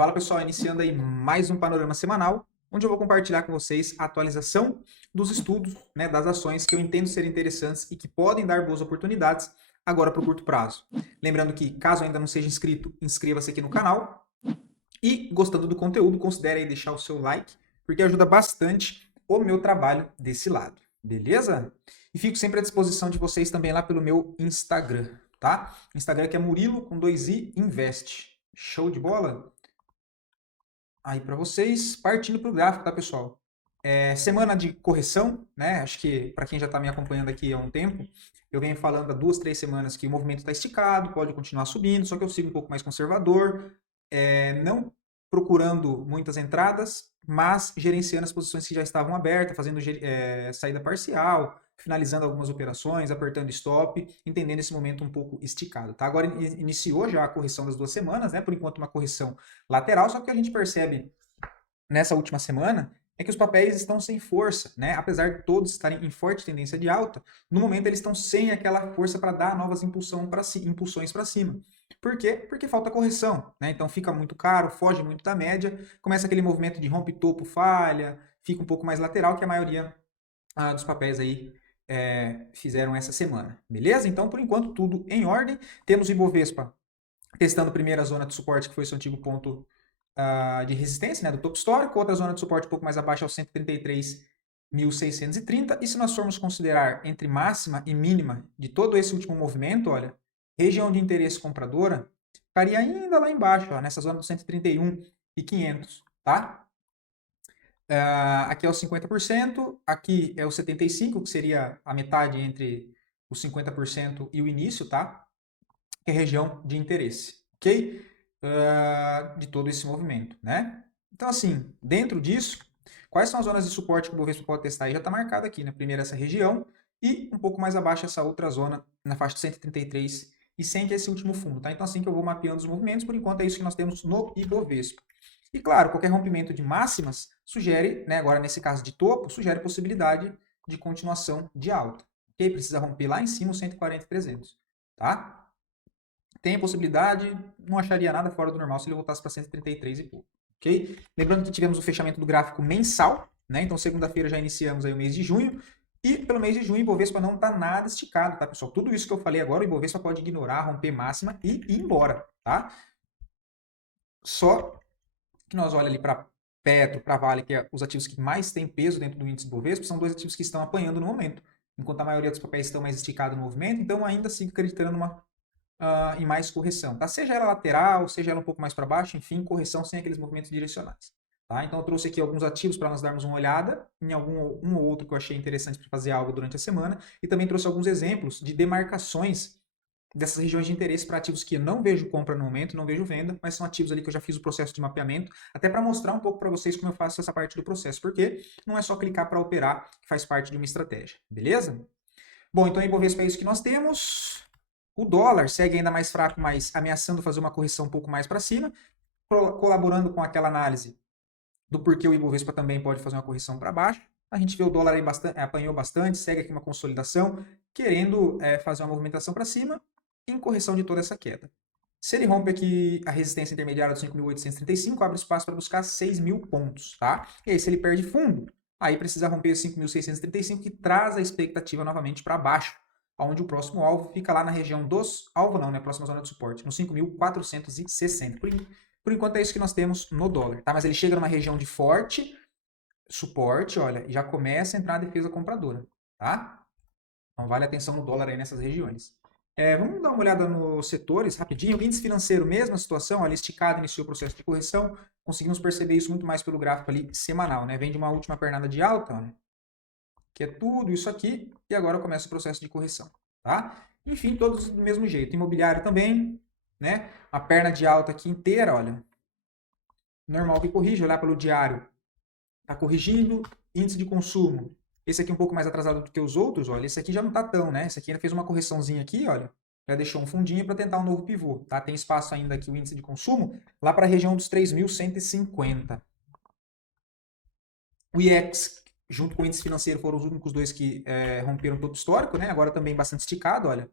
Fala pessoal, iniciando aí mais um panorama semanal, onde eu vou compartilhar com vocês a atualização dos estudos, né, das ações que eu entendo serem interessantes e que podem dar boas oportunidades agora para o curto prazo. Lembrando que, caso ainda não seja inscrito, inscreva-se aqui no canal e, gostando do conteúdo, considere aí deixar o seu like, porque ajuda bastante o meu trabalho desse lado, beleza? E fico sempre à disposição de vocês também lá pelo meu Instagram, tá? Instagram que é Murilo com 2i Invest. Show de bola? Aí para vocês, partindo para o gráfico, tá, pessoal? Semana de correção, né? Acho que para quem já está me acompanhando aqui há um tempo, eu venho falando há 2, 3 semanas que o movimento está esticado, pode continuar subindo, só que eu sigo um pouco mais conservador, não procurando muitas entradas, mas gerenciando as posições que já estavam abertas, fazendo saída parcial, finalizando algumas operações, apertando stop, entendendo esse momento um pouco esticado, tá? Agora iniciou já a correção das 2 semanas, né? Por enquanto uma correção lateral, só que a gente percebe nessa última semana é que os papéis estão sem força, né? Apesar de todos estarem em forte tendência de alta, no momento eles estão sem aquela força para dar novas impulsões para cima. Por quê? Porque falta correção, né? Então fica muito caro, foge muito da média, começa aquele movimento de rompe topo, falha, fica um pouco mais lateral que a maioria dos papéis aí fizeram essa semana, beleza? Então, por enquanto, tudo em ordem. Temos o Ibovespa testando a primeira zona de suporte, que foi seu antigo ponto de resistência, né, do topo histórico, outra zona de suporte um pouco mais abaixo é o 133.630, e se nós formos considerar entre máxima e mínima de todo esse último movimento, olha, região de interesse compradora, ficaria ainda lá embaixo, ó, nessa zona do 131.500, tá? Aqui é o 50%, aqui é o 75%, que seria a metade entre o 50% e o início, tá? Que é região de interesse, ok? De todo esse movimento, né? Então, assim, dentro disso, quais são as zonas de suporte que o Bovespa pode testar? Aí já está marcado aqui, né? Primeiro essa região e um pouco mais abaixo essa outra zona, na faixa de 133 e 100, que é esse último fundo, tá? Então, assim que eu vou mapeando os movimentos, por enquanto é isso que nós temos no Ibovespa. E, claro, qualquer rompimento de máximas sugere, né, agora nesse caso de topo, sugere possibilidade de continuação de alta, ok? Precisa romper lá em cima os 140,300, tá? Tem a possibilidade, não acharia nada fora do normal se ele voltasse para 133 e pouco, ok? Lembrando que tivemos o fechamento do gráfico mensal, né? Então, segunda-feira já iniciamos aí o mês de junho, e pelo mês de junho o Ibovespa não está nada esticado, tá, pessoal? Tudo isso que eu falei agora, o Ibovespa pode ignorar, romper máxima e ir embora, tá? Só que nós olhamos ali para Petro, para Vale, que é os ativos que mais têm peso dentro do índice Ibovespa, são dois ativos que estão apanhando no momento, enquanto a maioria dos papéis estão mais esticados no movimento, então ainda sigo acreditando em mais correção, tá? Seja ela lateral, seja ela um pouco mais para baixo, enfim, correção sem aqueles movimentos direcionais, tá? Então eu trouxe aqui alguns ativos para nós darmos uma olhada em um ou outro que eu achei interessante para fazer algo durante a semana, e também trouxe alguns exemplos de demarcações dessas regiões de interesse para ativos que eu não vejo compra no momento, não vejo venda, mas são ativos ali que eu já fiz o processo de mapeamento, até para mostrar um pouco para vocês como eu faço essa parte do processo, porque não é só clicar para operar, que faz parte de uma estratégia, beleza? Bom, então Ibovespa é isso que nós temos. O dólar segue ainda mais fraco, mas ameaçando fazer uma correção um pouco mais para cima, colaborando com aquela análise do porquê o Ibovespa também pode fazer uma correção para baixo. A gente vê o dólar aí apanhou bastante, segue aqui uma consolidação, querendo fazer uma movimentação para cima em correção de toda essa queda. Se ele rompe aqui a resistência intermediária dos 5.835, abre espaço para buscar 6.000 pontos, tá? E aí, se ele perde fundo, aí precisa romper os 5.635, que traz a expectativa novamente para baixo, onde o próximo alvo fica lá na região dos... Alvo não, né? Próxima zona de suporte, no 5.460. Por enquanto é isso que nós temos no dólar, tá? Mas ele chega numa região de forte suporte, olha, e já começa a entrar a defesa compradora, tá? Então vale atenção no dólar aí nessas regiões. Vamos dar uma olhada nos setores rapidinho. O índice financeiro, mesma situação, ali esticado, iniciou o processo de correção. Conseguimos perceber isso muito mais pelo gráfico ali semanal, né? Vem de uma última pernada de alta, olha, que é tudo isso aqui, e agora começa o processo de correção, tá? Enfim, todos do mesmo jeito. Imobiliário também, né? A perna de alta aqui inteira, olha, normal que corrige, olhar pelo diário, tá corrigindo. Índice de consumo, esse aqui um pouco mais atrasado do que os outros, olha, esse aqui já não tá tão, né? Esse aqui ainda fez uma correçãozinha aqui, olha, já deixou um fundinho para tentar um novo pivô, tá? Tem espaço ainda aqui o índice de consumo, lá para a região dos 3.150. O IEX, junto com o índice financeiro, foram os únicos dois que romperam o topo histórico, né? Agora também bastante esticado, olha.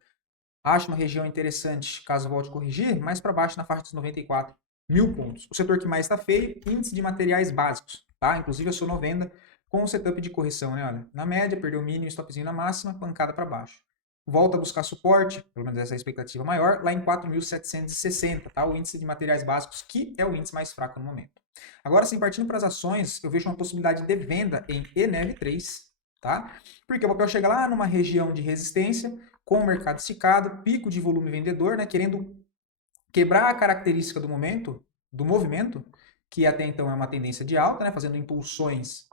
Acho uma região interessante, caso volte a corrigir, mais para baixo na faixa dos 94. 1.000 pontos. O setor que mais está feio, índice de materiais básicos, tá? Inclusive a Sonovenda com o setup de correção, né? Olha, na média, perdeu o mínimo, stopzinho na máxima, pancada para baixo. Volta a buscar suporte, pelo menos essa é a expectativa maior, lá em 4.760, tá? O índice de materiais básicos, que é o índice mais fraco no momento. Agora, sim, partindo para as ações, eu vejo uma possibilidade de venda em ENEV3, tá? Porque o papel chega lá numa região de resistência, com o mercado esticado, pico de volume vendedor, né? Querendo quebrar a característica do momento, do movimento, que até então é uma tendência de alta, né? Fazendo impulsões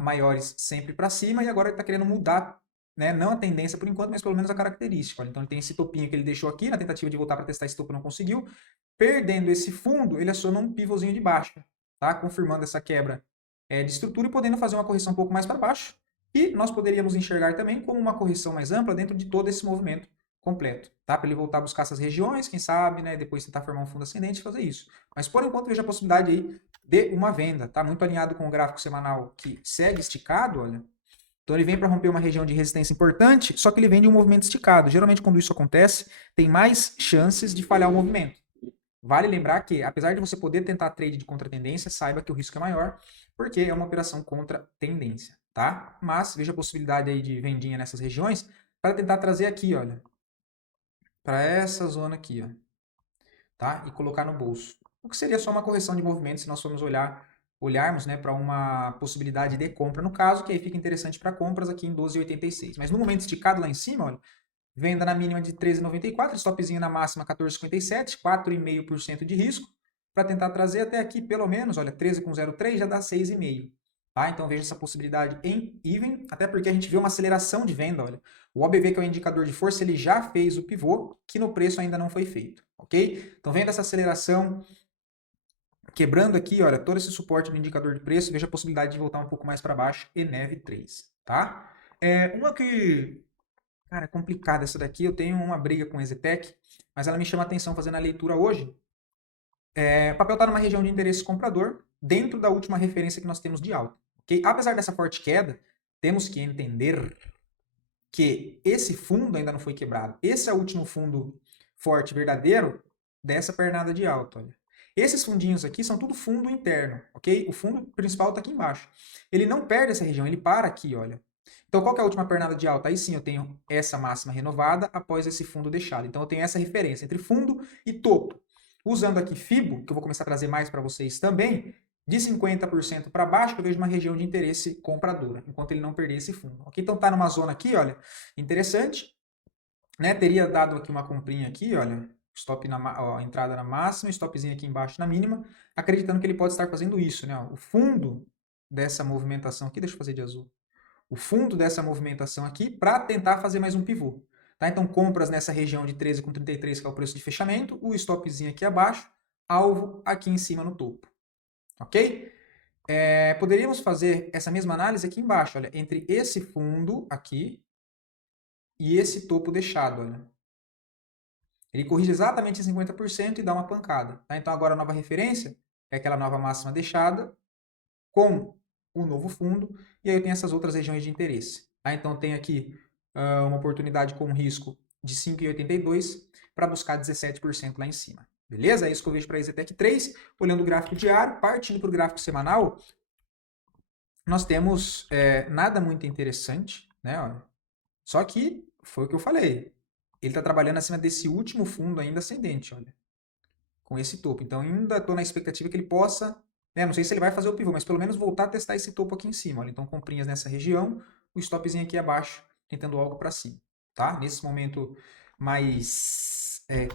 maiores sempre para cima, e agora ele está querendo mudar, né? Não a tendência por enquanto, mas pelo menos a característica. Então ele tem esse topinho que ele deixou aqui, na tentativa de voltar para testar esse topo não conseguiu. Perdendo esse fundo, ele aciona um pivôzinho de baixa, tá? Confirmando essa quebra de estrutura e podendo fazer uma correção um pouco mais para baixo. E nós poderíamos enxergar também como uma correção mais ampla dentro de todo esse movimento completo, tá? Para ele voltar a buscar essas regiões, quem sabe, né? Depois tentar formar um fundo ascendente e fazer isso. Mas por enquanto veja a possibilidade aí de uma venda, tá? Muito alinhado com o gráfico semanal que segue esticado, olha. Então ele vem para romper uma região de resistência importante, só que ele vem de um movimento esticado. Geralmente quando isso acontece, tem mais chances de falhar o movimento. Vale lembrar que, apesar de você poder tentar trade de contra-tendência, saiba que o risco é maior, porque é uma operação contra tendência, tá? Mas veja a possibilidade aí de vendinha nessas regiões para tentar trazer aqui, olha, para essa zona aqui, ó, tá? E colocar no bolso. O que seria só uma correção de movimento se nós formos olharmos, né, para uma possibilidade de compra, no caso, que aí fica interessante para compras aqui em 12,86. Mas no momento esticado lá em cima, olha, venda na mínima de 13,94, stopzinho na máxima 14,57, 4,5% de risco, para tentar trazer até aqui pelo menos, olha, 13,03 já dá 6,5. Tá? Então veja essa possibilidade em even, até porque a gente vê uma aceleração de venda, olha. O OBV, que é o indicador de força, ele já fez o pivô, que no preço ainda não foi feito, ok? Então vendo essa aceleração, quebrando aqui, olha, todo esse suporte no indicador de preço, veja a possibilidade de voltar um pouco mais para baixo, ENEV3, tá? Uma que, cara, é complicada essa daqui, eu tenho uma briga com a Exetec, mas ela me chama a atenção fazendo a leitura hoje. O papel está numa região de interesse comprador, dentro da última referência que nós temos de alta. Okay? Apesar dessa forte queda, temos que entender que esse fundo ainda não foi quebrado. Esse é o último fundo forte, verdadeiro, dessa pernada de alta. Olha. Esses fundinhos aqui são tudo fundo interno, ok? O fundo principal está aqui embaixo. Ele não perde essa região, ele para aqui, olha. Então, qual que é a última pernada de alta? Aí sim, eu tenho essa máxima renovada após esse fundo deixado. Então, eu tenho essa referência entre fundo e topo. Usando aqui FIBO, que eu vou começar a trazer mais para vocês também, de 50% para baixo, eu vejo uma região de interesse compradora, enquanto ele não perder esse fundo. Okay? Então, está numa zona aqui, olha, interessante. Né? Teria dado aqui uma comprinha aqui, olha, stop entrada na máxima, stopzinho aqui embaixo na mínima, acreditando que ele pode estar fazendo isso. Né? O fundo dessa movimentação aqui, deixa eu fazer de azul, o fundo dessa movimentação aqui para tentar fazer mais um pivô. Tá? Então, compras nessa região de 13,33, que é o preço de fechamento, o stopzinho aqui abaixo, alvo aqui em cima no topo. Ok? Poderíamos fazer essa mesma análise aqui embaixo, olha, entre esse fundo aqui e esse topo deixado. Olha. Ele corrige exatamente 50% e dá uma pancada. Tá? Então, agora a nova referência é aquela nova máxima deixada com o novo fundo, e aí eu tenho essas outras regiões de interesse. Tá? Então, tem aqui uma oportunidade com risco de 5,82 para buscar 17% lá em cima. Beleza? É isso que eu vejo para a EZTEC 3. Olhando o gráfico diário, partindo para o gráfico semanal, nós temos nada muito interessante, né? Olha. Só que foi o que eu falei. Ele está trabalhando acima desse último fundo ainda ascendente, olha. Com esse topo. Então, ainda estou na expectativa que ele possa, né, não sei se ele vai fazer o pivô, mas pelo menos voltar a testar esse topo aqui em cima. Olha. Então, comprinhas nessa região, o stopzinho aqui abaixo, tentando algo para cima. Tá? Nesse momento mais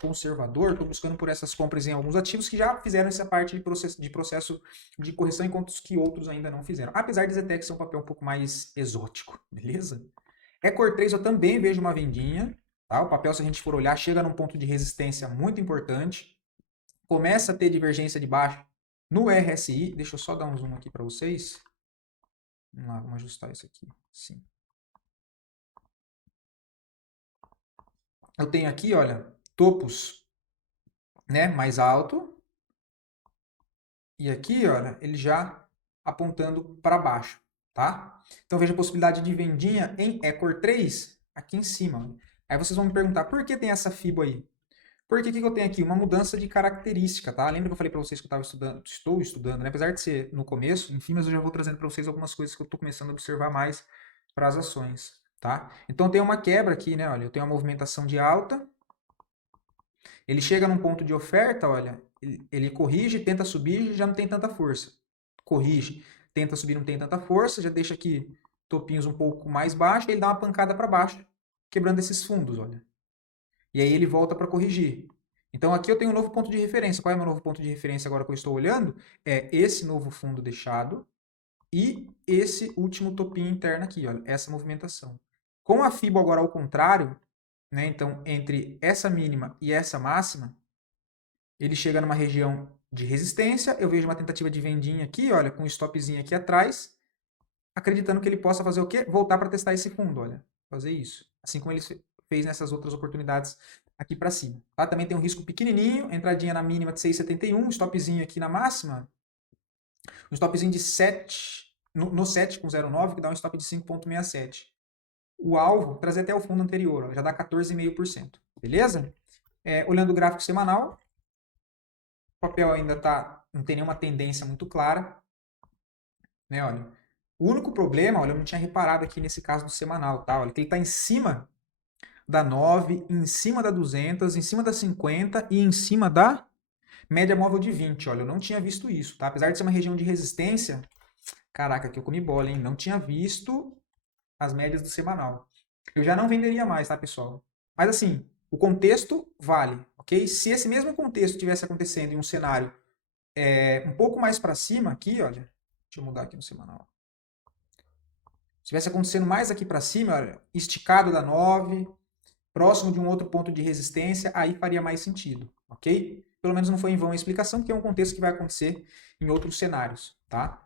conservador, estou buscando por essas compras em alguns ativos que já fizeram essa parte de processo de correção, enquanto que outros ainda não fizeram. Apesar de Zetec ser um papel um pouco mais exótico, beleza? Ecor 3 eu também vejo uma vendinha. Tá? O papel, se a gente for olhar, chega num ponto de resistência muito importante. Começa a ter divergência de baixo no RSI. Deixa eu só dar um zoom aqui para vocês. Vamos lá, vamos ajustar isso aqui. Sim. Eu tenho aqui, olha, topos, né, mais alto. E aqui, olha, ele já apontando para baixo, tá? Então veja a possibilidade de vendinha em Ecor 3 aqui em cima. Olha. Aí vocês vão me perguntar, por que tem essa FIBO aí? Porque o que eu tenho aqui? Uma mudança de característica, tá? Lembra que eu falei para vocês que eu estou estudando, né? Apesar de ser no começo, enfim, mas eu já vou trazendo para vocês algumas coisas que eu estou começando a observar mais para as ações, tá? Então tem uma quebra aqui, né? Olha, eu tenho uma movimentação de alta, ele chega num ponto de oferta, olha, ele corrige, tenta subir, já não tem tanta força. Corrige, tenta subir, não tem tanta força, já deixa aqui topinhos um pouco mais baixos, e ele dá uma pancada para baixo, quebrando esses fundos, olha. E aí ele volta para corrigir. Então aqui eu tenho um novo ponto de referência. Qual é o meu novo ponto de referência agora que eu estou olhando? É esse novo fundo deixado e esse último topinho interno aqui, olha, essa movimentação. Com a FIBO agora ao contrário, né, então entre essa mínima e essa máxima, ele chega numa região de resistência, eu vejo uma tentativa de vendinha aqui, olha, com um stopzinho aqui atrás, acreditando que ele possa fazer o quê? Voltar para testar esse fundo, olha, fazer isso. Assim como ele fez nessas outras oportunidades aqui para cima. Tá? Também tem um risco pequenininho, entradinha na mínima de 6,71, stopzinho aqui na máxima, um stopzinho de 7, no 7 com 0,9, que dá um stop de 5,67. O alvo, trazer até o fundo anterior, ó, já dá 14,5%. Beleza? Olhando o gráfico semanal, o papel ainda não tem nenhuma tendência muito clara. Né, olha. O único problema, olha, eu não tinha reparado aqui nesse caso do semanal, tá? Olha, que ele está em cima da 9, em cima da 200, em cima da 50 e em cima da média móvel de 20. Olha, eu não tinha visto isso, tá? Apesar de ser uma região de resistência, caraca, aqui eu comi bola, hein? Não tinha visto as médias do semanal. Eu já não venderia mais, tá, pessoal? Mas assim, o contexto vale, ok? Se esse mesmo contexto estivesse acontecendo em um cenário um pouco mais para cima aqui, olha, deixa eu mudar aqui no semanal. Se estivesse acontecendo mais aqui para cima, olha, esticado da 9, próximo de um outro ponto de resistência, aí faria mais sentido, ok? Pelo menos não foi em vão a explicação, porque é um contexto que vai acontecer em outros cenários, tá?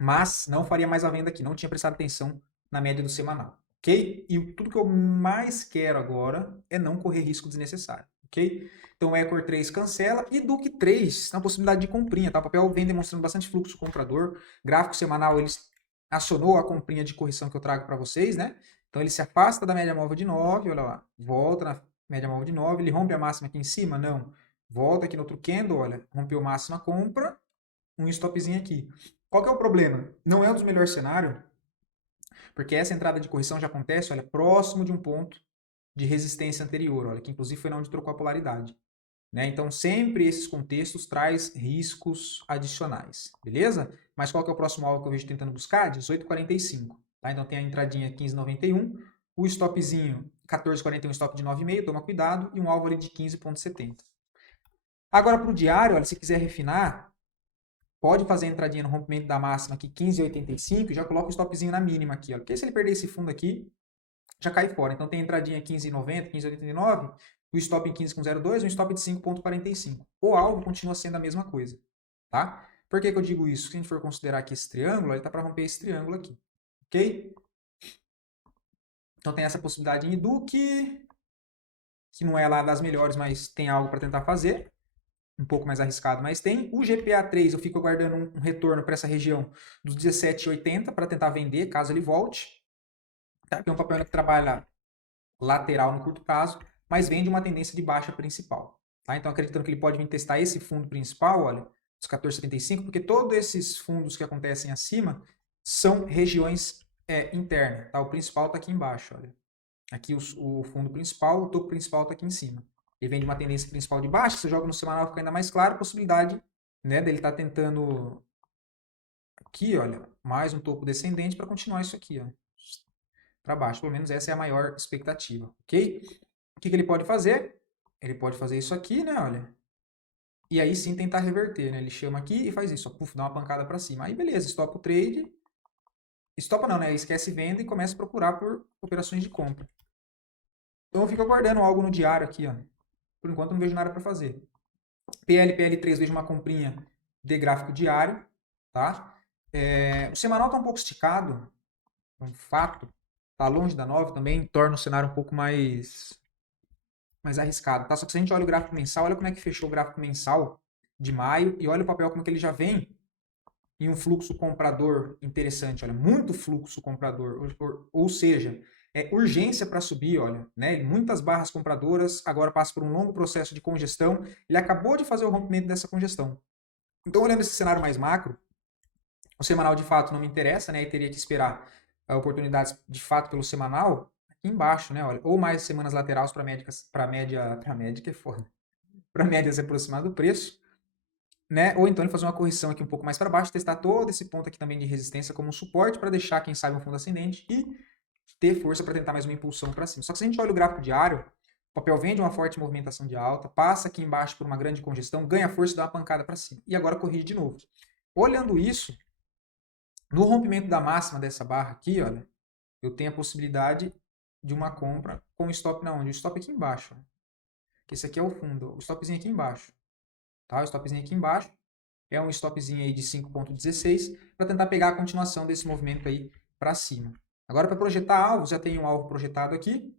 Mas não faria mais a venda aqui, não tinha prestado atenção na média do semanal, ok? E tudo que eu mais quero agora é não correr risco desnecessário, ok? Então o Ecor 3 cancela e Duque 3 na possibilidade de comprinha, tá? O papel vem demonstrando bastante fluxo comprador, gráfico semanal eles acionou a comprinha de correção que eu trago para vocês, né? Então ele se afasta da média móvel de 9, olha lá, volta na média móvel de 9, ele rompe a máxima aqui em cima? Não. Volta aqui no outro candle, olha, rompeu máxima, compra, um stopzinho aqui. Qual que é o problema? Não é um dos melhores cenários, porque essa entrada de correção já acontece, olha, próximo de um ponto de resistência anterior, olha, que inclusive foi onde trocou a polaridade. Né? Então, sempre esses contextos traz riscos adicionais, beleza? Mas qual que é o próximo alvo que eu vejo tentando buscar? 18,45. Tá? Então, tem a entradinha 15,91, o stopzinho 14,41, stop de 9,5, toma cuidado, e um alvo ali de 15,70. Agora, para o diário, olha, se quiser refinar, pode fazer a entradinha no rompimento da máxima aqui 15,85 e já coloca o stopzinho na mínima aqui, ó. Porque se ele perder esse fundo aqui, já cai fora. Então tem entradinha 15,90, 15,89, o stop em 15,02, um stop de 5,45. O alvo continua sendo a mesma coisa, tá? Por que eu digo isso? Se a gente for considerar aqui esse triângulo, ele tá para romper esse triângulo aqui, ok? Então tem essa possibilidade em Duque, que não é lá das melhores, mas tem algo para tentar fazer. Um pouco mais arriscado, mas tem. O GPA3 eu fico aguardando um retorno para essa região dos 17,80 para tentar vender, caso ele volte. Tá? Que é um papel que trabalha lateral no curto prazo, mas vem de uma tendência de baixa principal. Tá? Então, acreditando que ele pode vir testar esse fundo principal, olha, os 14,75, porque todos esses fundos que acontecem acima são regiões internas. Tá? O principal está aqui embaixo. Olha. Aqui o fundo principal, o topo principal está aqui em cima. Ele vem de uma tendência principal de baixa, você joga no semanal, fica ainda mais claro a possibilidade, né, dele estar tentando aqui, olha, mais um topo descendente para continuar isso aqui, ó, para baixo. Pelo menos essa é a maior expectativa, ok? O que ele pode fazer? Ele pode fazer isso aqui, né, olha, e aí sim tentar reverter, né? Ele chama aqui e faz isso, ó, puff, dá uma pancada para cima. Aí beleza, stopa o trade, stopa não, né? Esquece venda e começa a procurar por operações de compra. Então eu fico aguardando algo no diário aqui, ó. Por enquanto não vejo nada para fazer. PL3 vejo uma comprinha de gráfico diário, tá? O semanal está um pouco esticado, é um fato. Está longe da 9 também, torna o cenário um pouco mais arriscado, tá? Só que se a gente olha o gráfico mensal, olha como é que fechou o gráfico mensal de maio e olha o papel como é que ele já vem em um fluxo comprador interessante, olha, muito fluxo comprador, ou seja, urgência para subir, olha, né? Muitas barras compradoras, agora passa por um longo processo de congestão. Ele acabou de fazer o rompimento dessa congestão. Então, olhando esse cenário mais macro, o semanal de fato não me interessa, né? E teria que esperar oportunidades de fato pelo semanal aqui embaixo, né? Olha, ou mais semanas laterais para média que é foda, para média se aproximar do preço, né? Ou então ele fazer uma correção aqui um pouco mais para baixo, testar todo esse ponto aqui também de resistência como um suporte para deixar, quem sabe, um fundo ascendente e ter força para tentar mais uma impulsão para cima. Só que se a gente olha o gráfico diário, o papel vem de uma forte movimentação de alta, passa aqui embaixo por uma grande congestão, ganha força e dá uma pancada para cima. E agora corrige de novo. Olhando isso, no rompimento da máxima dessa barra aqui, olha, eu tenho a possibilidade de uma compra com o stop na onde? O stop aqui embaixo. Ó. Que esse aqui é o fundo. O stopzinho aqui embaixo. Tá? O stopzinho aqui embaixo é um stopzinho aí de 5,16 para tentar pegar a continuação desse movimento aí para cima. Agora, para projetar alvos, já tem um alvo projetado aqui.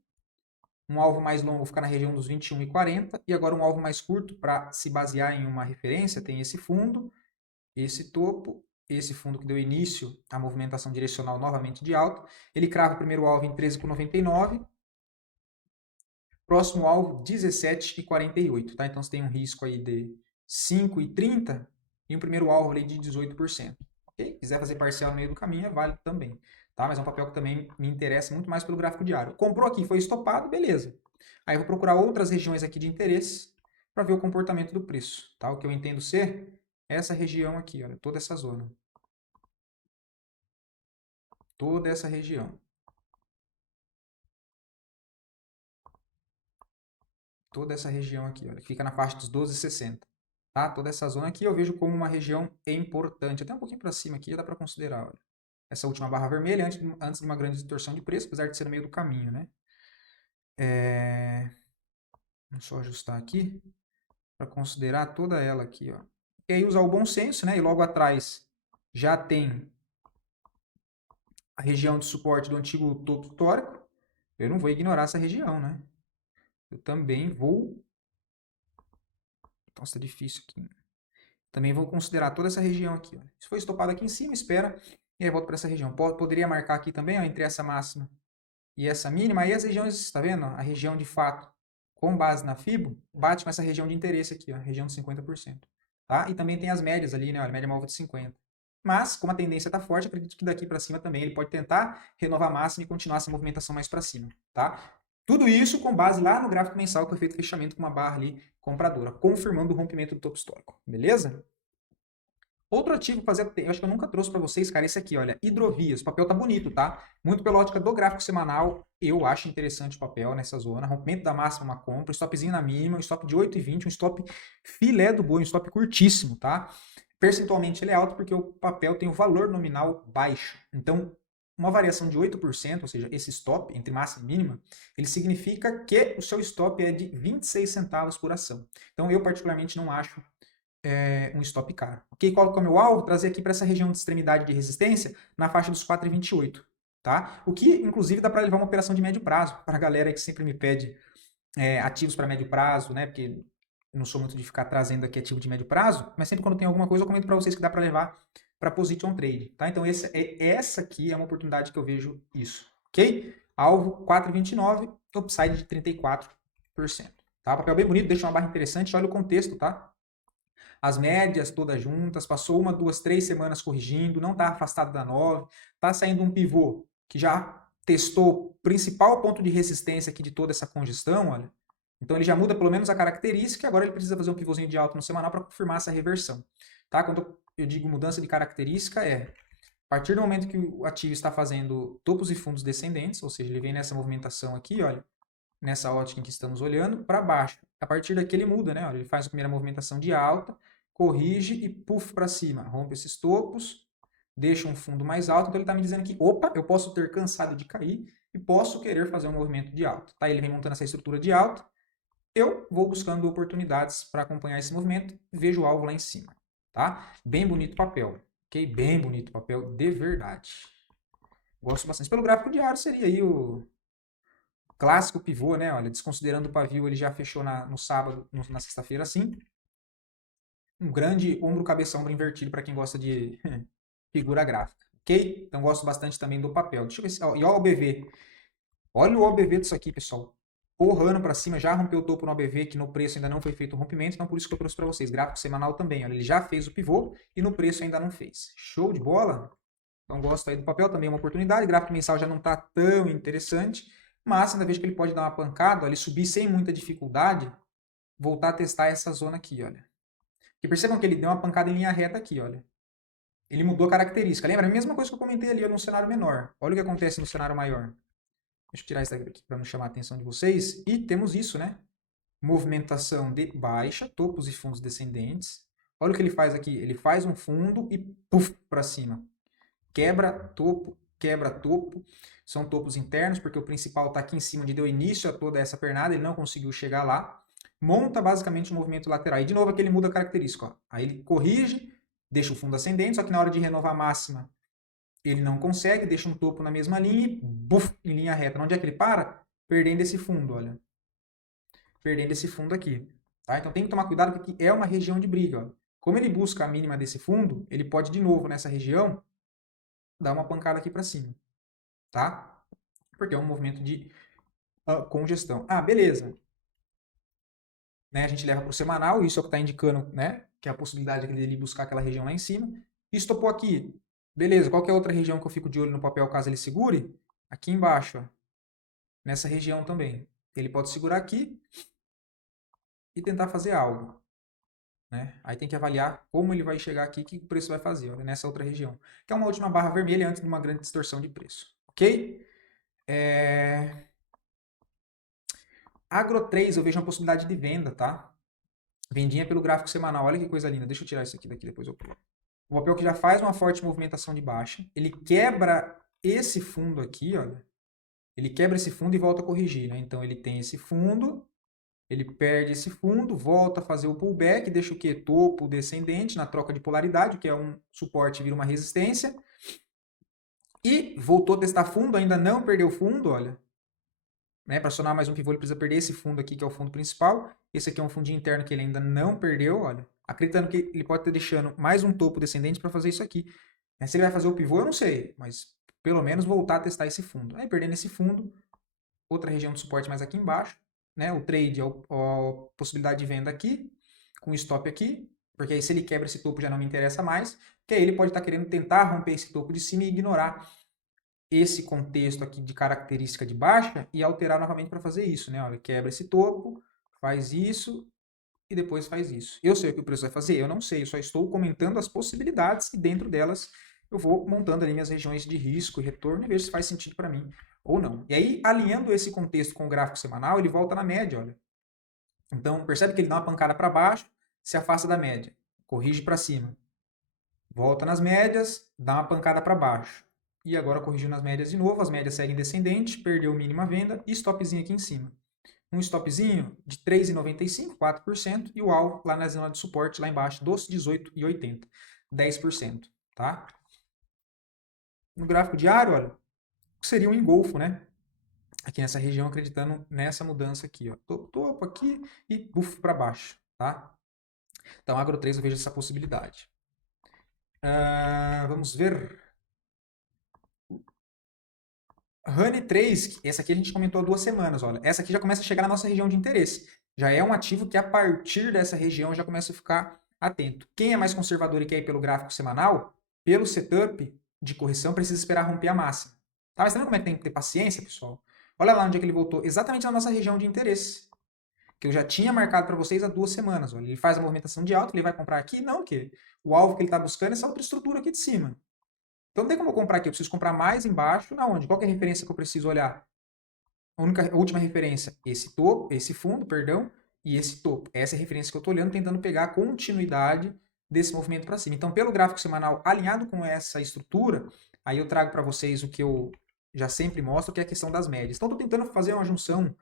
Um alvo mais longo fica na região dos 21,40. E agora um alvo mais curto para se basear em uma referência. Tem esse fundo, esse topo, esse fundo que deu início à movimentação direcional novamente de alta. Ele crava o primeiro alvo em 13,99. Próximo alvo, 17,48. Tá? Então você tem um risco aí de 5,30 e um primeiro alvo ali de 18%. Okay? Quiser fazer parcial no meio do caminho, é válido também. Tá? Mas é um papel que também me interessa muito mais pelo gráfico diário. Comprou aqui, foi estopado, beleza. Aí eu vou procurar outras regiões aqui de interesse para ver o comportamento do preço. Tá? O que eu entendo ser essa região aqui, olha, toda essa zona. Toda essa região. Toda essa região aqui, olha, que fica na faixa dos 12,60. Tá? Toda essa zona aqui eu vejo como uma região importante. Até um pouquinho para cima aqui já dá para considerar. Olha. Essa última barra vermelha antes de uma grande distorção de preço, apesar de ser no meio do caminho. Né? Vamos só ajustar aqui para considerar toda ela aqui. Ó. E aí usar o bom senso, né? E logo atrás já tem a região de suporte do antigo topo histórico. Eu não vou ignorar essa região, né? Eu também vou... Nossa, tá difícil aqui. Também vou considerar toda essa região aqui. Ó. Se for estopado aqui em cima, espera e aí volta para essa região. Poderia marcar aqui também, ó, entre essa máxima e essa mínima. Aí as regiões, está vendo? Ó, a região de fato, com base na FIBO, bate com essa região de interesse aqui, ó, a região de 50%. Tá? E também tem as médias ali, né? Ó, a média móvel de 50%. Mas, como a tendência está forte, acredito que daqui para cima também ele pode tentar renovar a máxima e continuar essa movimentação mais para cima. Tá? Tudo isso com base lá no gráfico mensal que foi feito fechamento com uma barra ali compradora, confirmando o rompimento do topo histórico. Beleza? Outro ativo fazer, eu acho que eu nunca trouxe para vocês, cara, esse aqui, olha, hidrovias. O papel tá bonito, tá? Muito pela ótica do gráfico semanal, eu acho interessante o papel nessa zona. Rompimento da máxima, uma compra, stopzinho na mínima, um stop de 8,20, um stop filé do boi, um stop curtíssimo, tá? Percentualmente ele é alto porque o papel tem o valor nominal baixo. Então, uma variação de 8%, ou seja, esse stop entre máxima e mínima, ele significa que o seu stop é de 26 centavos por ação. Então, eu particularmente não acho um stop caro. Ok? Qual que é o meu alvo? Trazer aqui para essa região de extremidade de resistência na faixa dos 4,28. Tá? O que, inclusive, dá para levar uma operação de médio prazo. Para a galera que sempre me pede ativos para médio prazo, né? Porque eu não sou muito de ficar trazendo aqui ativo de médio prazo, mas sempre quando tem alguma coisa eu comento para vocês que dá para levar para position trade. Tá? Então, essa aqui é uma oportunidade que eu vejo isso. Ok? Alvo 4,29, upside de 34%. Tá? Papel bem bonito, deixa uma barra interessante. Olha o contexto, tá? As médias todas juntas, passou 1, 2, 3 semanas corrigindo, não está afastado da 9, está saindo um pivô que já testou o principal ponto de resistência aqui de toda essa congestão, olha. Então ele já muda pelo menos a característica, agora ele precisa fazer um pivôzinho de alta no semanal para confirmar essa reversão. Tá? Quando eu digo mudança de característica a partir do momento que o ativo está fazendo topos e fundos descendentes, ou seja, ele vem nessa movimentação aqui, olha, nessa ótica em que estamos olhando, para baixo. A partir daqui ele muda, né? Ele faz a primeira movimentação de alta, corrige e puff para cima. Rompe esses topos, deixa um fundo mais alto. Então ele está me dizendo que, opa, eu posso ter cansado de cair e posso querer fazer um movimento de alta. Tá? Ele vem montando essa estrutura de alta. Eu vou buscando oportunidades para acompanhar esse movimento. Vejo o alvo lá em cima. Tá? Bem bonito o papel. Ok? Bem bonito o papel, de verdade. Gosto bastante. Pelo gráfico diário seria aí o clássico pivô, né? Olha, desconsiderando o pavio, ele já fechou no sábado, na sexta-feira, assim. Um grande ombro cabeção invertido para quem gosta de figura gráfica, ok? Então gosto bastante também do papel. Deixa eu ver se... Ó, e ó o BV. Olha o OBV disso aqui, pessoal. Porrando para cima, já rompeu o topo no OBV, que no preço ainda não foi feito o rompimento, então por isso que eu trouxe para vocês. Gráfico semanal também, olha, ele já fez o pivô e no preço ainda não fez. Show de bola? Então gosto aí do papel, também é uma oportunidade. Gráfico mensal já não está tão interessante, mas ainda vejo que ele pode dar uma pancada, olha, ele subir sem muita dificuldade, voltar a testar essa zona aqui, olha. E percebam que ele deu uma pancada em linha reta aqui, olha. Ele mudou a característica. Lembra? A mesma coisa que eu comentei ali no cenário menor. Olha o que acontece no cenário maior. Deixa eu tirar isso daqui para não chamar a atenção de vocês. E temos isso, né? Movimentação de baixa, topos e fundos descendentes. Olha o que ele faz aqui. Ele faz um fundo e puf, para cima. Quebra topo, quebra topo. São topos internos, porque o principal está aqui em cima, onde deu início a toda essa pernada. Ele não conseguiu chegar lá. Monta basicamente um movimento lateral. E de novo aqui ele muda a característica. Ó. Aí ele corrige, deixa o fundo ascendente, só que na hora de renovar a máxima, ele não consegue, deixa um topo na mesma linha e buf, em linha reta. Onde é que ele para? Perdendo esse fundo, olha. Perdendo esse fundo aqui. Tá? Então tem que tomar cuidado, porque aqui é uma região de briga. Ó. Como ele busca a mínima desse fundo, ele pode de novo nessa região dar uma pancada aqui para cima. Tá? Porque é um movimento de congestão. Ah, beleza. Né, a gente leva para o semanal, isso é o que está indicando, né, que é a possibilidade dele buscar aquela região lá em cima. E estopou aqui. Beleza, qual que é a outra região que eu fico de olho no papel caso ele segure? Aqui embaixo, ó, nessa região também. Ele pode segurar aqui e tentar fazer algo. Né? Aí tem que avaliar como ele vai chegar aqui, que preço vai fazer, ó, nessa outra região. Que é uma última barra vermelha antes de uma grande distorção de preço. Ok? Agro 3 eu vejo uma possibilidade de venda, tá? Vendinha pelo gráfico semanal. Olha que coisa linda. Deixa eu tirar isso aqui daqui, depois eu pulo. O papel que já faz uma forte movimentação de baixa. Ele quebra esse fundo aqui, olha. Ele quebra esse fundo e volta a corrigir, né? Então ele tem esse fundo, ele perde esse fundo, volta a fazer o pullback, deixa o quê? Topo descendente na troca de polaridade, que é um suporte vira uma resistência. E voltou a testar fundo, ainda não perdeu fundo, olha. Né, para acionar mais um pivô, ele precisa perder esse fundo aqui, que é o fundo principal. Esse aqui é um fundinho interno que ele ainda não perdeu, olha. Acreditando que ele pode estar deixando mais um topo descendente para fazer isso aqui. Se ele vai fazer o pivô, eu não sei, mas pelo menos voltar a testar esse fundo. Aí, perdendo esse fundo, outra região de suporte mais aqui embaixo. Né, o trade é a possibilidade de venda aqui, com stop aqui, porque aí se ele quebra esse topo já não me interessa mais, que aí ele pode estar querendo tentar romper esse topo de cima e ignorar esse contexto aqui de característica de baixa e alterar novamente para fazer isso, né? Olha, quebra esse topo, faz isso e depois faz isso. Eu sei o que o preço vai fazer? Eu não sei, eu só estou comentando as possibilidades e dentro delas eu vou montando ali minhas regiões de risco e retorno e vejo se faz sentido para mim ou não. E aí, alinhando esse contexto com o gráfico semanal, ele volta na média, olha. Então, percebe que ele dá uma pancada para baixo, se afasta da média, corrige para cima. Volta nas médias, dá uma pancada para baixo. E agora corrigiu nas médias de novo, as médias seguem descendente, perdeu o mínimo à venda e stopzinho aqui em cima. Um stopzinho de 3,95, 4%, e o alvo lá na zona de suporte, lá embaixo, dos 18,80, 10%, tá? No gráfico diário, olha, seria um engolfo, né? Aqui nessa região, acreditando nessa mudança aqui, ó. Topo aqui e buff para baixo, tá? Então, Agro 3 eu vejo essa possibilidade. Vamos ver. Honey 3, essa aqui a gente comentou há 2 semanas, olha. Essa aqui já começa a chegar na nossa região de interesse. Já é um ativo que a partir dessa região já começa a ficar atento. Quem é mais conservador e quer ir pelo gráfico semanal, pelo setup de correção, precisa esperar romper a máxima. Tá? Mas tá vendo como é que tem que ter paciência, pessoal? Olha lá onde é que ele voltou. Exatamente na nossa região de interesse. Que eu já tinha marcado para vocês há 2 semanas. Olha. Ele faz a movimentação de alta, ele vai comprar aqui? Não, que o alvo que ele está buscando é essa outra estrutura aqui de cima. Então não tem como eu comprar aqui, eu preciso comprar mais embaixo, na onde? Qual que é a referência que eu preciso olhar? A última referência, esse topo, esse fundo, perdão, e esse topo. Essa é a referência que eu estou olhando, tentando pegar a continuidade desse movimento para cima. Então, pelo gráfico semanal alinhado com essa estrutura, aí eu trago para vocês o que eu já sempre mostro, que é a questão das médias. Então, estou tentando fazer uma junção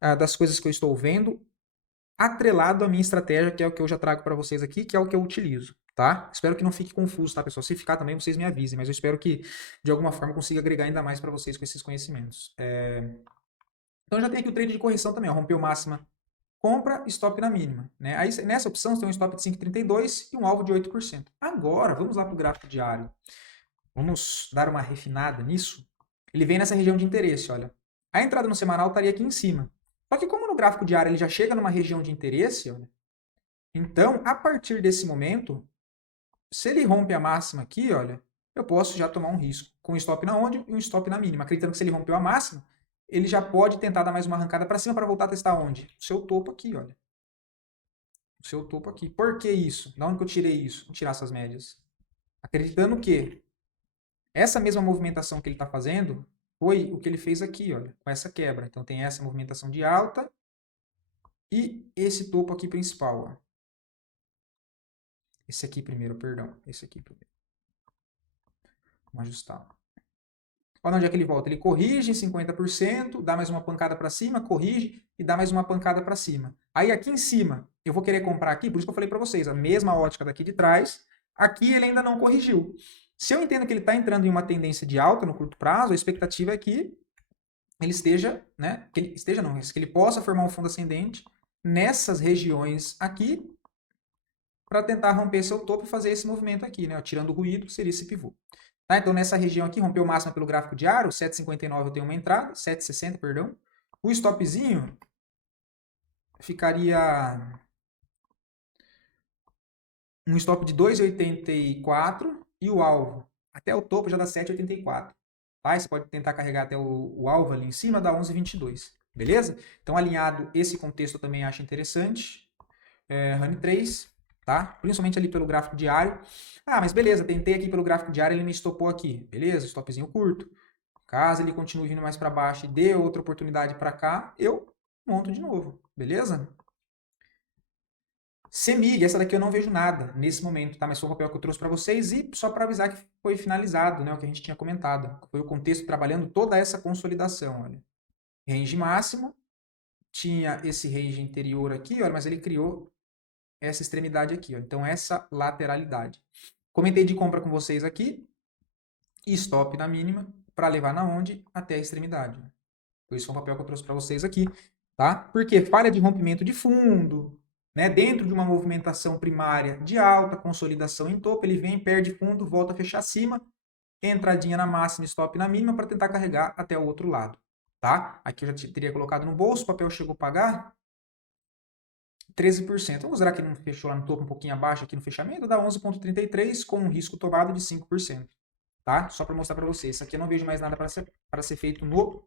das coisas que eu estou vendo, atrelado à minha estratégia, que é o que eu já trago para vocês aqui, que é o que eu utilizo. Tá? Espero que não fique confuso, tá, pessoal? Se ficar também, vocês me avisem, mas eu espero que, de alguma forma, eu consiga agregar ainda mais para vocês com esses conhecimentos. Então, já tem aqui o trade de correção também, ó, rompeu máxima, compra, stop na mínima. Né? Aí, nessa opção, você tem um stop de 5,32 e um alvo de 8%. Agora, vamos lá para o gráfico diário. Vamos dar uma refinada nisso. Ele vem nessa região de interesse, olha. A entrada no semanal estaria aqui em cima. Só que como no gráfico diário ele já chega numa região de interesse, olha, então, a partir desse momento, se ele rompe a máxima aqui, olha, eu posso já tomar um risco. Com um stop na onde e um stop na mínima. Acreditando que se ele rompeu a máxima, ele já pode tentar dar mais uma arrancada para cima para voltar a testar onde? O seu topo aqui, olha. O seu topo aqui. Por que isso? Da onde que eu tirei isso? Vou tirar essas médias. Acreditando que essa mesma movimentação que ele está fazendo foi o que ele fez aqui, olha, com essa quebra. Então tem essa movimentação de alta e esse topo aqui principal, ó. Esse aqui primeiro, perdão. Esse aqui primeiro. Vamos ajustar. Olha onde é que ele volta. Ele corrige em 50%, dá mais uma pancada para cima, corrige e dá mais uma pancada para cima. Aí aqui em cima, eu vou querer comprar aqui, por isso que eu falei para vocês, a mesma ótica daqui de trás. Aqui ele ainda não corrigiu. Se eu entendo que ele está entrando em uma tendência de alta no curto prazo, a expectativa é que ele esteja, né? Que ele possa formar um fundo ascendente nessas regiões aqui para tentar romper seu topo e fazer esse movimento aqui, né? Tirando o ruído, seria esse pivô. Tá? Então, nessa região aqui, rompeu máxima pelo gráfico diário, 7,59 eu tenho uma entrada, 7,60, perdão. O stopzinho ficaria um stop de 2,84 e o alvo até o topo já dá 7,84. Tá? Você pode tentar carregar até o alvo ali em cima, dá 11,22. Beleza? Então, alinhado esse contexto eu também acho interessante. Honey 3, tá? Principalmente ali pelo gráfico diário. Ah, mas beleza, tentei aqui pelo gráfico diário, ele me estopou aqui. Beleza, stopzinho curto. Caso ele continue vindo mais para baixo e dê outra oportunidade para cá, eu monto de novo. Beleza? CEMIG, essa daqui eu não vejo nada nesse momento, tá? Mas foi o papel que eu trouxe para vocês e só para avisar que foi finalizado, né? O que a gente tinha comentado. Foi o contexto trabalhando toda essa consolidação, olha. Range máximo, tinha esse range interior aqui, olha, mas ele criou essa extremidade aqui, ó. Então essa lateralidade. Comentei de compra com vocês aqui e stop na mínima para levar na onde até a extremidade. Então esse foi o papel que eu trouxe para vocês aqui, tá? Porque falha de rompimento de fundo, né? Dentro de uma movimentação primária de alta, consolidação em topo, ele vem, perde fundo, volta a fechar acima, entradinha na máxima, stop na mínima para tentar carregar até o outro lado, tá? Aqui eu já teria colocado no bolso, o papel chegou a pagar 13%. Vamos usar que ele não fechou lá no topo, um pouquinho abaixo aqui no fechamento, dá 11,33 com um risco tomado de 5%. Tá? Só para mostrar para vocês. Isso aqui eu não vejo mais nada para ser feito no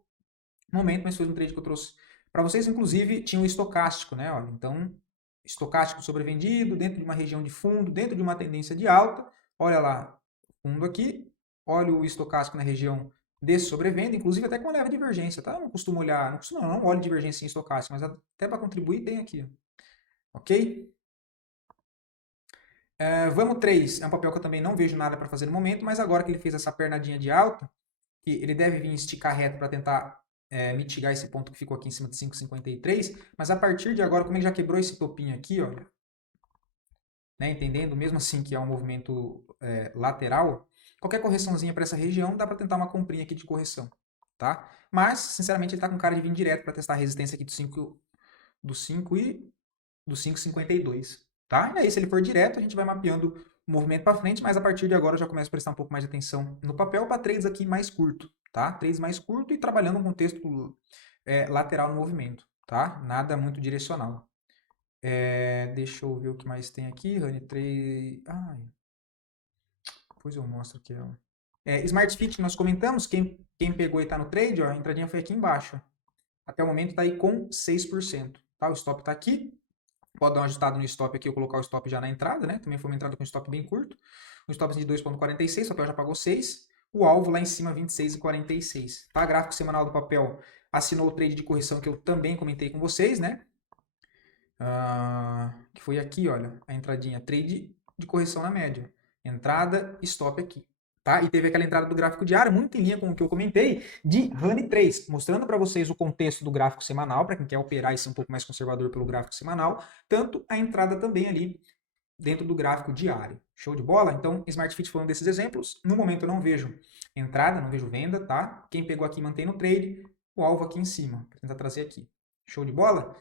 momento, mas foi um trade que eu trouxe para vocês. Inclusive, tinha o estocástico, né? Olha, então, estocástico sobrevendido, dentro de uma região de fundo, dentro de uma tendência de alta. Olha lá, fundo aqui. Olha o estocástico na região de sobrevenda, inclusive até com uma leve divergência, tá? Eu não costumo olhar, não olho divergência em estocástico, mas até para contribuir tem aqui, ok? Vamos 3, é um papel que eu também não vejo nada para fazer no momento, mas agora que ele fez essa pernadinha de alta, que ele deve vir esticar reto para tentar mitigar esse ponto que ficou aqui em cima de 5,53, mas a partir de agora, como ele já quebrou esse topinho aqui, olha, né, entendendo mesmo assim que é um movimento lateral, qualquer correçãozinha para essa região dá para tentar uma comprinha aqui de correção, tá? Mas, sinceramente, ele está com cara de vir direto para testar a resistência aqui do 5 e do 5,52, tá? E aí, se ele for direto, a gente vai mapeando o movimento para frente, mas a partir de agora eu já começo a prestar um pouco mais de atenção no papel para trades aqui mais curto, tá? Trades mais curto e trabalhando um contexto lateral no movimento, tá? Nada muito direcional. Deixa eu ver o que mais tem aqui. Honey 3. Ai. Depois eu mostro aqui. Ó. Smart Fit que nós comentamos. Quem pegou e está no trade, ó, a entradinha foi aqui embaixo. Ó. Até o momento está aí com 6%. Tá? O stop está aqui. Pode dar uma ajustada no stop aqui, eu colocar o stop já na entrada, né? Também foi uma entrada com stop bem curto. Um stop de 2,46, o papel já pagou 6. O alvo lá em cima, 26,46. Tá? Gráfico semanal do papel assinou o trade de correção que eu também comentei com vocês, né? Que foi aqui, olha, a entradinha. Trade de correção na média. Entrada, stop aqui. Tá? E teve aquela entrada do gráfico diário, muito em linha com o que eu comentei, de Honey 3, mostrando para vocês o contexto do gráfico semanal, para quem quer operar e ser um pouco mais conservador pelo gráfico semanal, tanto a entrada também ali dentro do gráfico diário. Show de bola? Então, Smart Fit foi um desses exemplos. No momento eu não vejo entrada, não vejo venda, tá? Quem pegou aqui mantém no trade, o alvo aqui em cima, para tentar trazer aqui. Show de bola?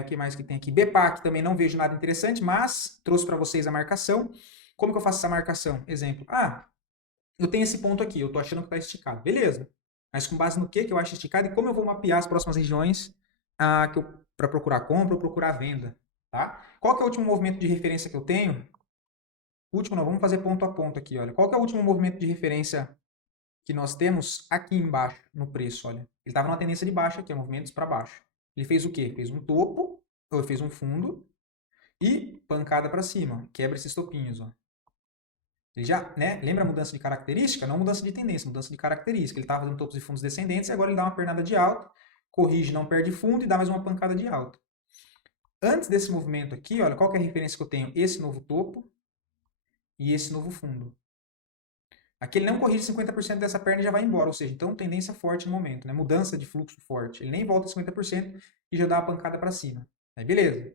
O que mais que tem aqui? BPAC também não vejo nada interessante, mas trouxe para vocês a marcação. Como que eu faço essa marcação? Exemplo, eu tenho esse ponto aqui, eu tô achando que tá esticado. Beleza. mas com base no que eu acho esticado e como eu vou mapear as próximas regiões para procurar compra ou procurar venda. Tá? Qual que é o último movimento de referência que eu tenho? Último não, vamos fazer ponto a ponto aqui. Olha. Qual que é o último movimento de referência que nós temos aqui embaixo no preço? Olha. Ele estava numa tendência de baixa aqui, movimentos para baixo. Ele fez o quê? Fez um topo, ou fez um fundo e pancada para cima. Quebra esses topinhos. Ó. Ele já, né? Lembra a mudança de característica? Não mudança de tendência, mudança de característica. Ele estava fazendo topos e fundos descendentes e agora ele dá uma pernada de alta, corrige, não perde fundo e dá mais uma pancada de alta. Antes desse movimento aqui, olha, qual que é a referência que eu tenho? Esse novo topo e esse novo fundo. Aqui ele não corrige 50% dessa perna e já vai embora, ou seja, então tendência forte no momento, né? Mudança de fluxo forte. Ele nem volta 50% e já dá uma pancada para cima. Aí beleza.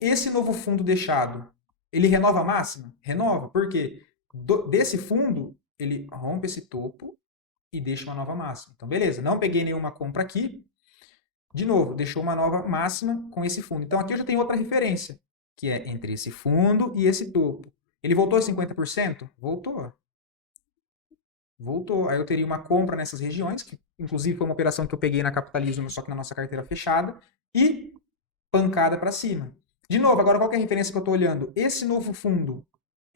Esse novo fundo deixado, ele renova a máxima? Renova, por quê? Desse fundo, ele rompe esse topo e deixa uma nova máxima. Então beleza, não peguei nenhuma compra aqui. De novo, deixou uma nova máxima com esse fundo. Então aqui eu já tenho outra referência, que é entre esse fundo e esse topo. Ele voltou a 50%? Voltou. Voltou. Aí eu teria uma compra nessas regiões, que inclusive foi uma operação que eu peguei na Capitalismo, só que na nossa carteira fechada, e pancada para cima. De novo, agora qual que é a referência que eu estou olhando? Esse novo fundo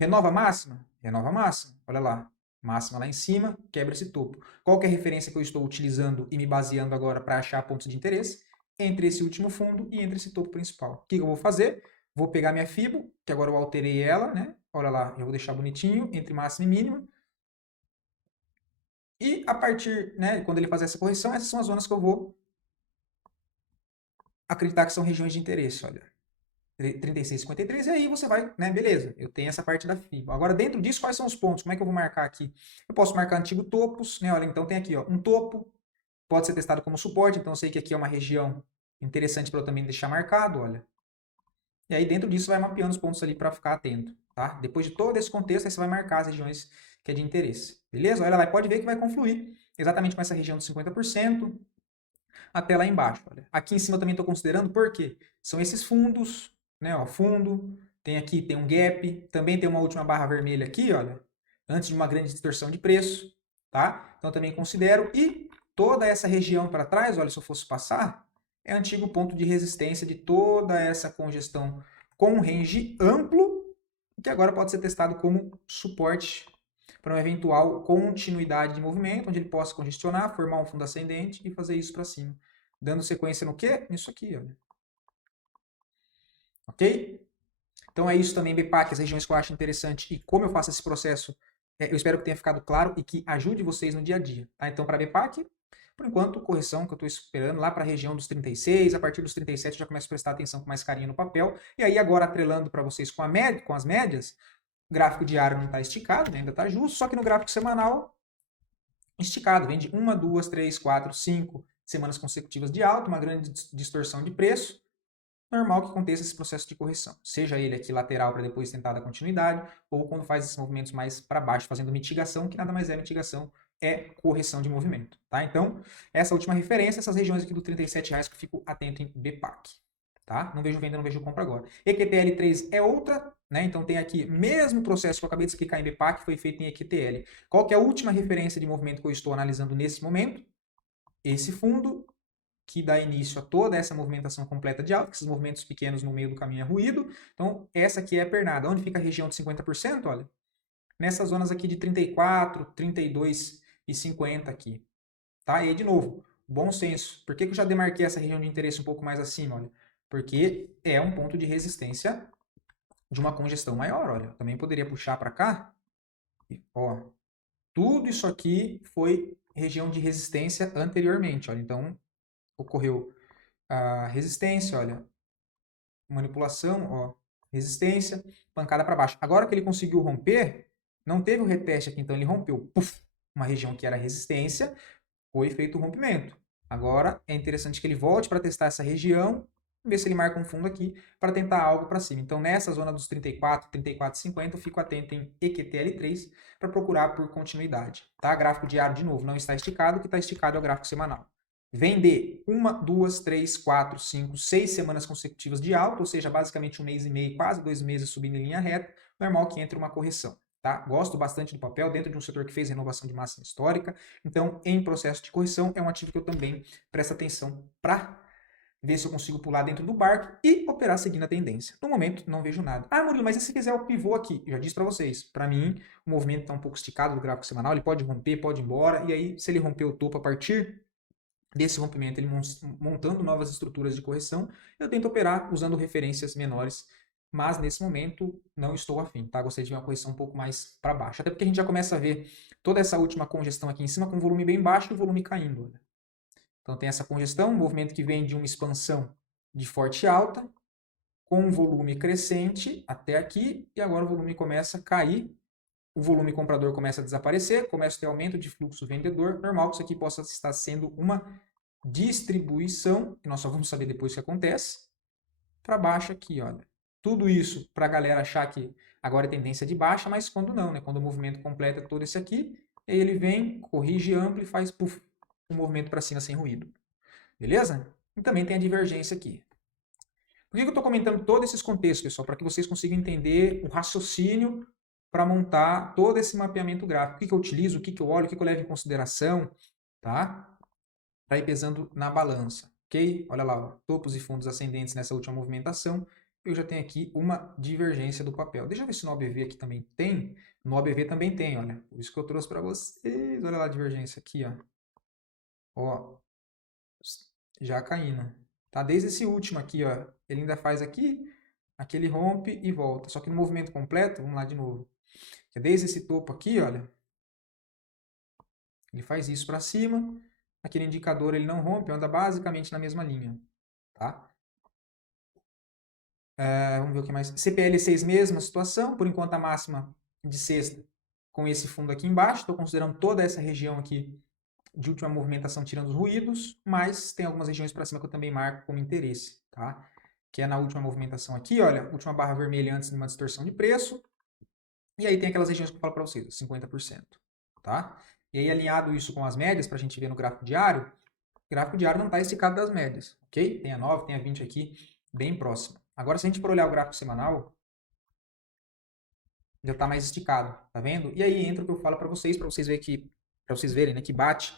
renova a máxima? Renova a máxima. Olha lá. Máxima lá em cima, quebra esse topo. Qual que é a referência que eu estou utilizando e me baseando agora para achar pontos de interesse? Entre esse último fundo e entre esse topo principal. O que eu vou fazer? Vou pegar minha Fibo, que agora eu alterei ela, né? Olha lá, eu vou deixar bonitinho, entre máxima e mínima. E a partir, né, quando ele fazer essa correção, essas são as zonas que eu vou acreditar que são regiões de interesse, olha. 36,53, e aí você vai, né, beleza, eu tenho essa parte da FIBA. Agora, dentro disso, quais são os pontos? Como é que eu vou marcar aqui? Eu posso marcar antigo topos, né, olha, então tem aqui, ó, um topo, pode ser testado como suporte, então eu sei que aqui é uma região interessante para eu também deixar marcado, olha. E aí, dentro disso, vai mapeando os pontos ali para ficar atento, tá? Depois de todo esse contexto, aí você vai marcar as regiões que é de interesse, beleza? Olha lá, pode ver que vai confluir exatamente com essa região de 50%, até lá embaixo. Olha. Aqui em cima eu também estou considerando porque são esses fundos, né? Ó, fundo, tem aqui, tem um gap, também tem uma última barra vermelha aqui, olha, antes de uma grande distorção de preço, tá? Então também considero. E toda essa região para trás, olha, se eu fosse passar, é antigo ponto de resistência de toda essa congestão com um range amplo, que agora pode ser testado como suporte para uma eventual continuidade de movimento, onde ele possa congestionar, formar um fundo ascendente e fazer isso para cima. Dando sequência no quê? Nisso aqui, olha. Ok? Então é isso também, BPAC, as regiões que eu acho interessante e como eu faço esse processo, eu espero que tenha ficado claro e que ajude vocês no dia a dia. Tá? Então, para BPAC, por enquanto, correção que eu estou esperando lá para a região dos 36, a partir dos 37 eu já começo a prestar atenção com mais carinho no papel. E aí agora atrelando para vocês com as médias, o gráfico diário não está esticado, né? Ainda está justo, só que no gráfico semanal, esticado, vem de 1, 2, 3, 4, 5 semanas consecutivas de alta, uma grande distorção de preço, normal que aconteça esse processo de correção, seja ele aqui lateral para depois tentar dar continuidade, ou quando faz esses movimentos mais para baixo, fazendo mitigação, que nada mais é mitigação, é correção de movimento, tá? Então, essa última referência, essas regiões aqui do R$37 que eu fico atento em BPAC, tá? Não vejo venda, não vejo compra agora. EQTL3 é outra, né? Então tem aqui mesmo processo que eu acabei de explicar em BPAC, foi feito em EQTL. Qual que é a última referência de movimento que eu estou analisando nesse momento? Esse fundo, que dá início a toda essa movimentação completa de alta, que esses movimentos pequenos no meio do caminho é ruído. Então, essa aqui é a pernada. Onde fica a região de 50%? Olha, nessas zonas aqui de 34, 32 e 50 aqui. Tá? E aí, de novo, bom senso. Por que eu já demarquei essa região de interesse um pouco mais acima? Olha, porque é um ponto de resistência de uma congestão maior. Olha, também poderia puxar para cá. E, ó, tudo isso aqui foi região de resistência anteriormente. Olha, então, ocorreu a resistência, olha, manipulação, ó, resistência, pancada para baixo. Agora que ele conseguiu romper, não teve o reteste aqui, então ele rompeu, puff, uma região que era resistência, foi feito o rompimento. Agora é interessante que ele volte para testar essa região, ver se ele marca um fundo aqui para tentar algo para cima. Então nessa zona dos 34, 34,50 eu fico atento em EQTL3 para procurar por continuidade. Tá? Gráfico diário de novo não está esticado, o que está esticado é o gráfico semanal. Vem de 1, 2, 3, 4, 5, 6 semanas consecutivas de alta, ou seja, basicamente um mês e meio, quase 2 meses subindo em linha reta, normal que entre uma correção. tá? Gosto bastante do papel dentro de um setor que fez renovação de máxima histórica. Então, em processo de correção, é um ativo que eu também presto atenção para ver se eu consigo pular dentro do barco e operar seguindo a tendência. No momento, não vejo nada. Ah, Murilo, mas e se fizer o pivô aqui? Eu já disse para vocês, para mim, o movimento está um pouco esticado do gráfico semanal, ele pode romper, pode ir embora, e aí, se ele romper o topo a partir desse rompimento, ele montando novas estruturas de correção, eu tento operar usando referências menores, mas nesse momento não estou afim, tá? Gostaria de ver uma correção um pouco mais para baixo, até porque a gente já começa a ver toda essa última congestão aqui em cima com volume bem baixo e o volume caindo, né? Então tem essa congestão, um movimento que vem de uma expansão de forte alta, com um volume crescente até aqui, e agora o volume começa a cair, o volume comprador começa a desaparecer, começa a ter aumento de fluxo vendedor, normal que isso aqui possa estar sendo uma distribuição, que nós só vamos saber depois o que acontece, para baixo aqui, olha. Tudo isso para a galera achar que agora é tendência de baixa, mas quando não, né? Quando o movimento completa todo esse aqui, aí ele vem, corrige amplo e faz puff, um movimento para cima sem ruído. Beleza? E também tem a divergência aqui. Por que eu estou comentando todos esses contextos, pessoal? Para que vocês consigam entender o raciocínio para montar todo esse mapeamento gráfico. O que eu utilizo, o que eu olho, o que eu levo em consideração, tá? Para ir pesando na balança, ok? Olha lá, ó, topos e fundos ascendentes nessa última movimentação. Eu já tenho aqui uma divergência do papel. Deixa eu ver se no OBV aqui também tem. No OBV também tem, olha. Por isso que eu trouxe para vocês. Olha lá a divergência aqui, ó. Ó, já caindo. Tá? Desde esse último aqui, ó, ele ainda faz aqui ele rompe e volta. Só que no movimento completo, vamos lá de novo. Desde esse topo aqui, olha, ele faz isso para cima. Aquele indicador ele não rompe, anda basicamente na mesma linha. Tá? Vamos ver o que mais. CPL6, mesma situação. Por enquanto, a máxima de sexta com esse fundo aqui embaixo. Estou considerando toda essa região aqui de última movimentação tirando os ruídos, mas tem algumas regiões para cima que eu também marco como interesse, tá? Que é na última movimentação aqui, olha, última barra vermelha antes de uma distorção de preço, e aí tem aquelas regiões que eu falo para vocês, 50%, tá? E aí alinhado isso com as médias, para a gente ver no gráfico diário, o gráfico diário não está esticado das médias, ok? Tem a 9, tem a 20 aqui, bem próximo. Agora, se a gente for olhar o gráfico semanal, já está mais esticado, tá vendo? E aí entra o que eu falo para vocês verem que, para vocês verem, né, que bate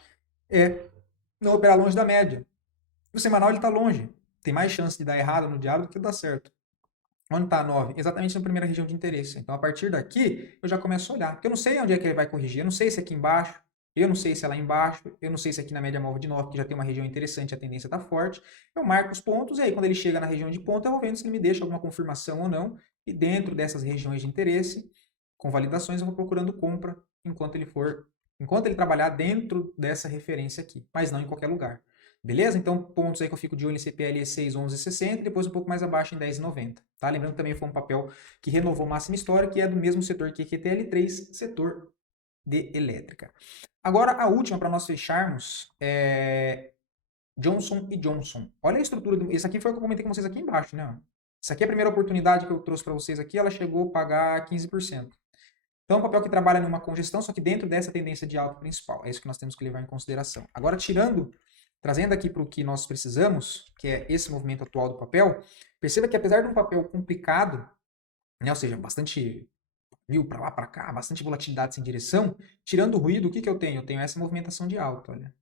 não operar longe da média. O semanal ele está longe. Tem mais chance de dar errado no diário do que dar certo. Onde está a 9? Exatamente na primeira região de interesse. Então, a partir daqui, eu já começo a olhar. Porque eu não sei onde é que ele vai corrigir. Eu não sei se é aqui embaixo. Eu não sei se é lá embaixo. Eu não sei se é aqui na média móvel de 9, que já tem uma região interessante, a tendência está forte. Eu marco os pontos e aí, quando ele chega na região de ponta, eu vou vendo se ele me deixa alguma confirmação ou não. E dentro dessas regiões de interesse, com validações, eu vou procurando compra enquanto ele trabalhar dentro dessa referência aqui, mas não em qualquer lugar. Beleza? Então, pontos aí que eu fico de olho em CPL 6, 11,60 e depois um pouco mais abaixo em 10,90. Tá? Lembrando que também foi um papel que renovou máxima histórica e é do mesmo setor que QTL3, setor de elétrica. Agora, a última para nós fecharmos é Johnson & Johnson. Olha a estrutura. Esse aqui foi o que eu comentei com vocês aqui embaixo, né? Essa aqui é a primeira oportunidade que eu trouxe para vocês aqui, ela chegou a pagar 15%. Então, é um papel que trabalha numa congestão, só que dentro dessa tendência de alta principal. É isso que nós temos que levar em consideração. Agora, trazendo aqui para o que nós precisamos, que é esse movimento atual do papel, perceba que apesar de um papel complicado, né, ou seja, bastante viu para lá, para cá, bastante volatilidade sem direção, tirando o ruído, o que eu tenho? Eu tenho essa movimentação de alta, olha.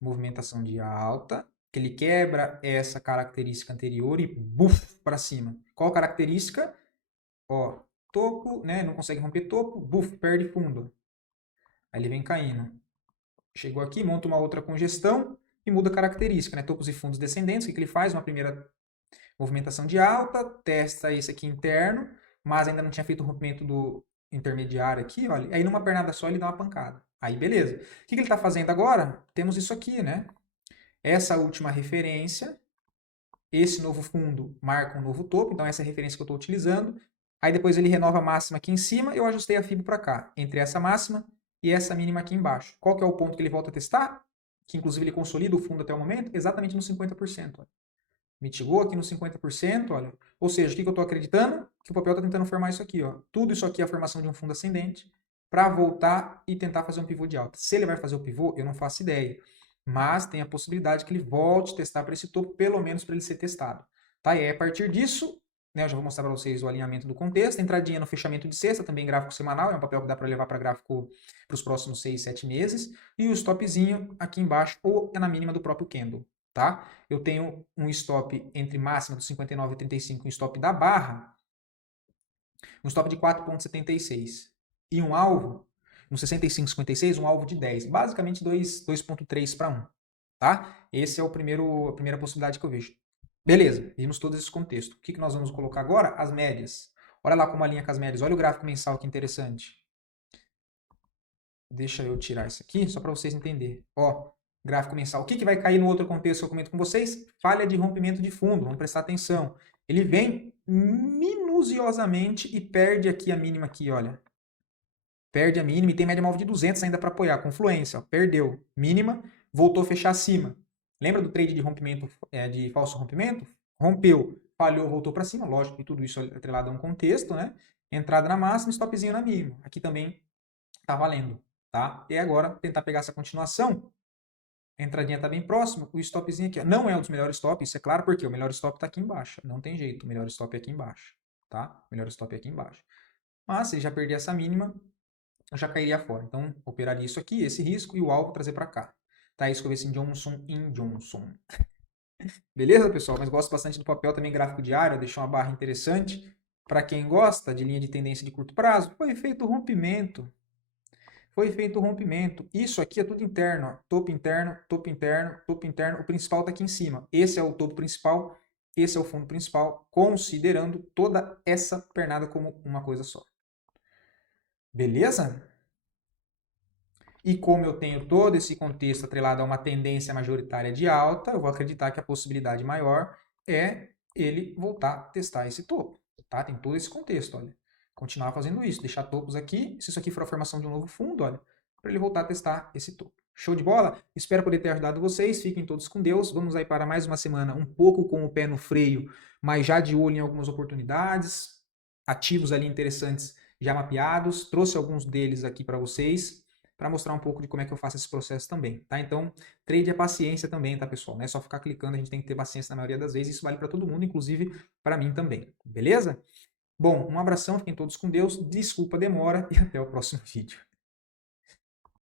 Movimentação de alta, que ele quebra essa característica anterior e buf, para cima. Qual característica? Ó, topo, né, não consegue romper topo, buf, perde fundo. Aí ele vem caindo. Chegou aqui, monta uma outra congestão e muda a característica, né? Topos e fundos descendentes, o que ele faz? Uma primeira movimentação de alta, testa esse aqui interno, mas ainda não tinha feito o rompimento do intermediário aqui, olha. Aí numa pernada só ele dá uma pancada. Aí beleza. O que ele está fazendo agora? Temos isso aqui, né? Essa última referência, esse novo fundo marca um novo topo, então essa é a referência que eu estou utilizando. Aí depois ele renova a máxima aqui em cima, eu ajustei a FIBO para cá, entre essa máxima e essa mínima aqui embaixo. Qual que é o ponto que ele volta a testar? Que inclusive ele consolida o fundo até o momento, exatamente no 50%. Olha. Mitigou aqui no 50%, olha. Ou seja, o que eu estou acreditando? Que o papel está tentando formar isso aqui, ó. Tudo isso aqui é a formação de um fundo ascendente para voltar e tentar fazer um pivô de alta. Se ele vai fazer o pivô, eu não faço ideia. Mas tem a possibilidade que ele volte a testar para esse topo, pelo menos para ele ser testado. Tá? E aí, a partir disso, né? Eu já vou mostrar para vocês o alinhamento do contexto. Entradinha no fechamento de sexta, também gráfico semanal, é um papel que dá para levar para gráfico para os próximos 6, 7 meses. E o stopzinho aqui embaixo, ou é na mínima do próprio candle, tá? Eu tenho um stop entre máxima do 59,35 e um stop da barra, um stop de 4,76. E um alvo, no 65,56, um alvo de 10. Basicamente 2,3 para 1, tá? Esse é a primeira possibilidade que eu vejo. Beleza, vimos todo esse contexto. O que nós vamos colocar agora? As médias. Olha lá como alinha com as médias. Olha o gráfico mensal, que interessante. Deixa eu tirar isso aqui, só para vocês entenderem. Ó, gráfico mensal. O que vai cair no outro contexto que eu comento com vocês? Falha de rompimento de fundo. Vamos prestar atenção. Ele vem minuciosamente e perde aqui a mínima aqui, olha. Perde a mínima e tem média móvel de 200 ainda para apoiar. Confluência, ó, perdeu. Mínima, voltou a fechar acima. Lembra do trade de rompimento, de falso rompimento? Rompeu, falhou, voltou para cima. Lógico que tudo isso é atrelado a um contexto, né? Entrada na máxima, stopzinho na mínima. Aqui também tá valendo, tá? E agora, tentar pegar essa continuação. A entradinha está bem próxima, o stopzinho aqui, ó, não é um dos melhores stops, isso é claro, porque o melhor stop está aqui embaixo. Não tem jeito, o melhor stop é aqui embaixo, tá? O melhor stop é aqui embaixo. Mas se já perder essa mínima, eu já cairia fora. Então, operaria isso aqui, esse risco, e o alvo trazer para cá. Tá? Isso que eu vi em Johnson. Beleza, pessoal? Mas gosto bastante do papel também gráfico diário, deixou uma barra interessante. Para quem gosta de linha de tendência de curto prazo, foi feito o rompimento. Foi feito o rompimento. Isso aqui é tudo interno. Ó. Topo interno, topo interno, topo interno. O principal está aqui em cima. Esse é o topo principal, esse é o fundo principal, considerando toda essa pernada como uma coisa só. Beleza? E como eu tenho todo esse contexto atrelado a uma tendência majoritária de alta, eu vou acreditar que a possibilidade maior é ele voltar a testar esse topo. Tá? Tem todo esse contexto, olha. Continuar fazendo isso, deixar topos aqui. Se isso aqui for a formação de um novo fundo, olha, para ele voltar a testar esse topo. Show de bola? Espero poder ter ajudado vocês. Fiquem todos com Deus. Vamos aí para mais uma semana um pouco com o pé no freio, mas já de olho em algumas oportunidades, ativos ali interessantes já mapeados. Trouxe alguns deles aqui para vocês, para mostrar um pouco de como é que eu faço esse processo também, tá? Então, trade é paciência também, tá, pessoal? Não é só ficar clicando, a gente tem que ter paciência na maioria das vezes, isso vale para todo mundo, inclusive para mim também, beleza? Bom, um abração, fiquem todos com Deus, desculpa a demora e até o próximo vídeo.